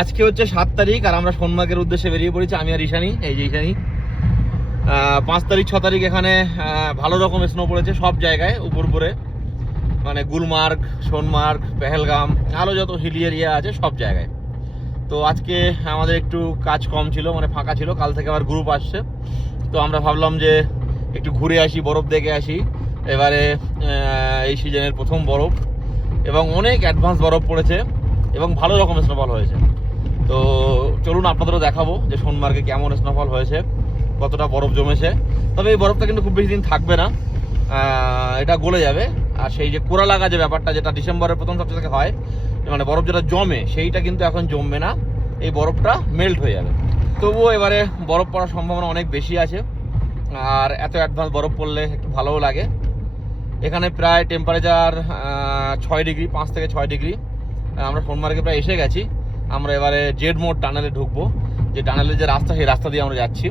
আজকে হচ্ছে সাত তারিখ, আর আমরা সোনমার্গের উদ্দেশ্যে বেরিয়ে পড়েছি, আমি আর ঈশানি, এই যে ঈশানি। পাঁচ তারিখ, ছ তারিখ এখানে ভালো রকম স্নো পড়েছে সব জায়গায়, উপর উপরে। মানে গুলমার্গ, সোনমার্গ, পেহেলগাম আরও যত হিলি এরিয়া আছে সব জায়গায়। তো আজকে আমাদের একটু কাজ কম ছিল মানে ফাঁকা ছিল, কাল থেকে আবার গ্রুপ আসছে। তো আমরা ভাবলাম যে একটু ঘুরে আসি, বরফ দেখে আসি। এবারে এই সিজনের প্রথম বরফ। এবং অনেক অ্যাডভান্স বরফ পড়েছে, এবং ভালো রকম স্নোফল হয়েছে। তো চলুন আপনাদেরও দেখাবো যে সোনমার্গে কেমন স্নোফল হয়েছে, কতটা বরফ জমেছে। তবে এই বরফটা কিন্তু খুব বেশি দিন থাকবে না। এটা গলে যাবে। আর সেই যে কোরা লাগা যে ব্যাপারটা, যেটা ডিসেম্বরের প্রথম সপ্তাহ থেকে হয় মানে বরফ যেটা জমে, সেইটা কিন্তু এখন জমবে না। এই বরফটা মেল্ট হয়ে যাবে। তবুও এবারে বরফ পড়ার সম্ভাবনা অনেক বেশি আছে। আর এত অ্যাডভান্স বরফ পড়লে একটু ভালোও লাগে। এখানে প্রায় টেম্পারেচার ছয় ডিগ্রি পাঁচ থেকে ছয় ডিগ্রি আমরা সোনমার্গে প্রায় এসে গেছি। আমরা এবারে জেড মোড টানেলে ঢুকবো। যে টানেলের যে রাস্তা সেই রাস্তা দিয়ে আমরা যাচ্ছি।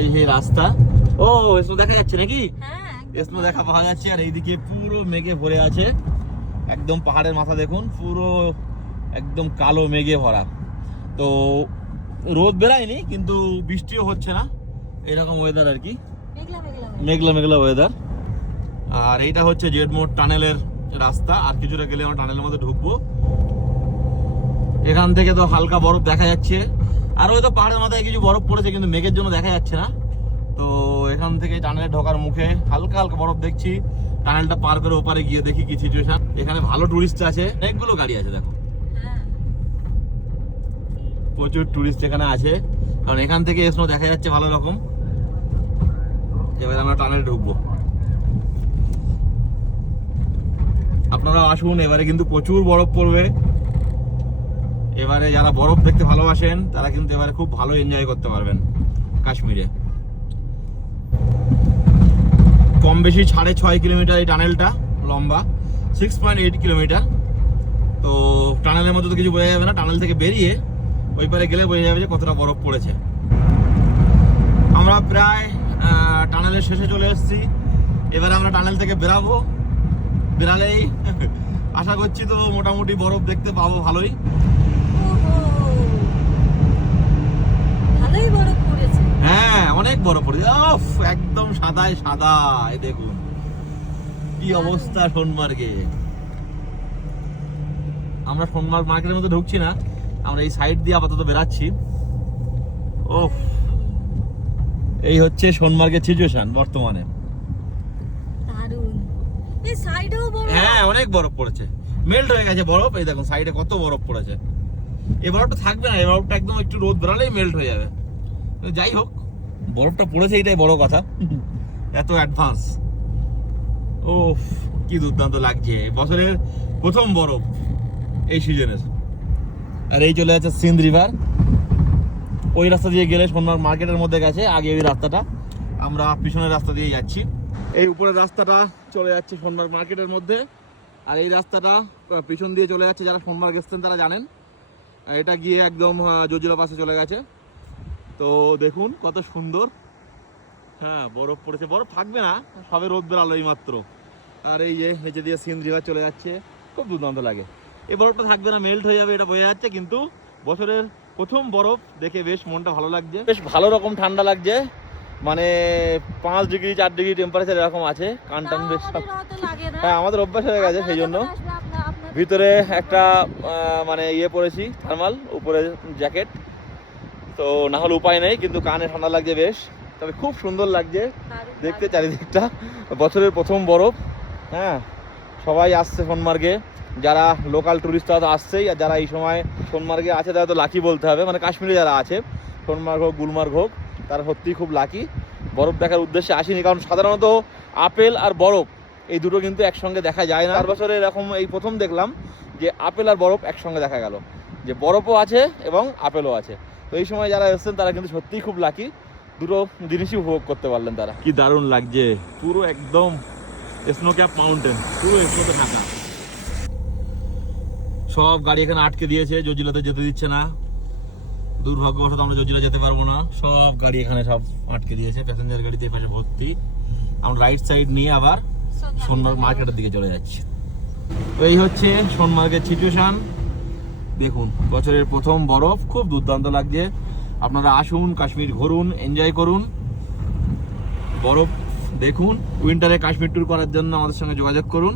এই যে রাস্তা। ও এসব দেখা যাচ্ছে নাকি? হ্যাঁ স্নো দেখা পাওয়া যাচ্ছে। আর এইদিকে পুরো মেঘে ভরে আছে। একদম পাহাড়ের মাথা দেখুন পুরো একদম কালো মেঘে ভরা। তো রোদ বেরায়নি কিন্তু বৃষ্টিও হচ্ছে না। এরকম ওয়েদার আর কি। মেঘলা মেঘলা মেঘলা মেঘলা ওয়েদার আর এইটা হচ্ছে জেড মোড় টানেলের রাস্তা। আর কিছুটা গেলে আমরা টানেলের মধ্যে ঢুকবো। এখান থেকে তো হালকা বরফ দেখা যাচ্ছে। আর ওই তো পাহাড়ের মাথায় কিছু বরফ পড়েছে, কিন্তু মেঘের জন্য দেখা যাচ্ছে না। তো এখান থেকে টানেলে ঢোকার মুখে হালকা হালকা বরফ দেখছি। টানেলটা পার করে ওপারে গিয়ে দেখি কি সিচুয়েশন এখানে ভালো টুরিস্ট আছে। অনেকগুলো গাড়ি আছে, দেখো। প্রচুর টুরিস্ট এখানে আছে। কারণ এখান থেকে স্নো দেখা যাচ্ছে ভালো রকম। এবার আমরা টানেলে ঢুকবো। আপনারা আসুন, এবারে কিন্তু প্রচুর বরফ পড়বে। এবারে যারা বরফ দেখতে ভালোবাসেন, তারা কিন্তু এবারে খুব ভালো এনজয় করতে পারবেন কাশ্মীরে। কম বেশি সাড়ে ছয় কিলোমিটার এই টানেলটা লম্বা সিক্স পয়েন্ট এইট কিলোমিটার। তো টানেলের মধ্যে তো কিছু বোঝা যাবে না, টানেল থেকে বেরিয়ে ওই পারে গেলে বোঝা যাবে যে কতটা বরফ পড়েছে। আমরা প্রায় টানেলের শেষে চলে এসেছি। এবারে আমরা টানেল থেকে বেরাবো। বেরালেই, আশা করছি তো মোটামুটি বরফ দেখতে পাবো ভালোই ওহো ভালোই বরফ পড়েছে হ্যাঁ অনেক বরফ পড়েছে। উফ, একদম সাদায় সাদা এই দেখুন। কি অবস্থা সোনমার্গে। আমরা সোনমার্গ মার্কেটের মধ্যে ঢুকছি না। আমরা এই সাইড দিয়ে আপাতত বেরাচ্ছি। ও এই হচ্ছে সোনমার্গের সিচুয়েশন বর্তমানে। হ্যাঁ অনেক বরফ পড়েছে। মেল্ট হয়ে গেছে বরফ। এই দেখুন সাইডে কত বরফ পড়েছে। এই বরফটা থাকবে না এই বরফটা একদম একটু রোদ বেরালেই মেল্ট হয়ে যাবে। যাই হোক, বরফটা পড়েছে এটাই বড় কথা। এত অ্যাডভান্স ও কি দুর্দান্ত লাগছে। বছরের প্রথম বরফ এই সিজনের। আর এই চলে যাচ্ছে সিন্ধ রিভার ওই রাস্তা দিয়ে গেলে সোনমার্গ মার্কেটের মধ্যে গেছে, আগে ওই রাস্তাটা। আমরা পিছনের রাস্তা দিয়ে যাচ্ছি। এই উপরের রাস্তাটা চলে যাচ্ছে সোনমার্গ মার্কেটের মধ্যে। আর এই রাস্তাটা পিছন দিয়ে চলে যাচ্ছে যারা সোনমার্গ এসছেন তারা জানেন। এটা গিয়ে একদম জজিলা পাশে চলে গেছে। তো দেখুন কত সুন্দর। হ্যাঁ বরফ পড়েছে। বরফ থাকবে না সবে রোদ এই মাত্র আর এই যে নিচে দিয়ে সিন রিভার চলে যাচ্ছে খুব দুর্দান্ত লাগে। এই বরফটা থাকবে না মেল্ট হয়ে যাবে এটা বোঝা যাচ্ছে কিন্তু বছরের প্রথম বরফ দেখে বেশ মনটা ভালো লাগছে। বেশ ভালো রকম ঠান্ডা লাগছে মানে পাঁচ ডিগ্রি চার ডিগ্রি টেম্পারেচার এরকম আছে কান টান বেশ হ্যাঁ আমাদের অভ্যাস হয়ে গেছে সেই জন্য। ভিতরে একটা মানে ইয়ে পরেছি থার্মাল উপরে জ্যাকেট তো না হলে উপায় নেই কিন্তু কানে ঠান্ডা লাগছে বেশ। তবে খুব সুন্দর লাগছে। দেখতে চারিদিকটা। বছরের প্রথম বরফ হ্যাঁ? সবাই আসছে সোনমার্গে। যারা লোকাল টুরিস্ট তারা তো আসছেই আর যারা এই সময় সোনমার্গে আছে তারা তো লাকি বলতে হবে। মানে কাশ্মীরে যারা আছে সোনমার্গ হোক গুলমার্গ হোক তারা সত্যিই খুব লাকি বরফ দেখার উদ্দেশ্যে আসেনি কারণ সাধারণত আপেল আর বরফ এই দুটো কিন্তু একসঙ্গে দেখা যায় না। আর বছরে এরকম এই প্রথম দেখলাম যে আপেল আর বরফ একসঙ্গে দেখা গেল। যে বরফও আছে এবং আপেলও আছে। তো এই সময় যারা এসেছেন তারা কিন্তু সত্যিই খুব লাকি দুটো জিনিসই উপভোগ করতে পারলেন তারা। কি দারুণ লাগছে। পুরো একদম স্নো ক্যাপ মাউন্টেন পুরো স্নোতে ঢাকা। সব গাড়ি এখানে আটকে দিয়েছে জজিলাতে যেতে দিচ্ছে না। দুর্ভাগ্যবশত আমরা জজিলা যেতে পারব না। সব গাড়ি এখানে সব আটকে দিয়েছে প্যাসেঞ্জার গাড়িতে পাশে ভর্তি। আমরা রাইট সাইড নিয়ে আবার সোনমার্গ মার্কেটের দিকে চলে যাচ্ছি। তো এই হচ্ছে সোনমার্গের সিচুয়েশন দেখুন, বছরের প্রথম বরফ খুব দুর্দান্ত লাগছে। আপনারা আসুন, কাশ্মীর ঘুরুন এনজয় করুন। বরফ দেখুন উইন্টারে কাশ্মীর ট্যুর করার জন্য আমাদের সঙ্গে যোগাযোগ করুন।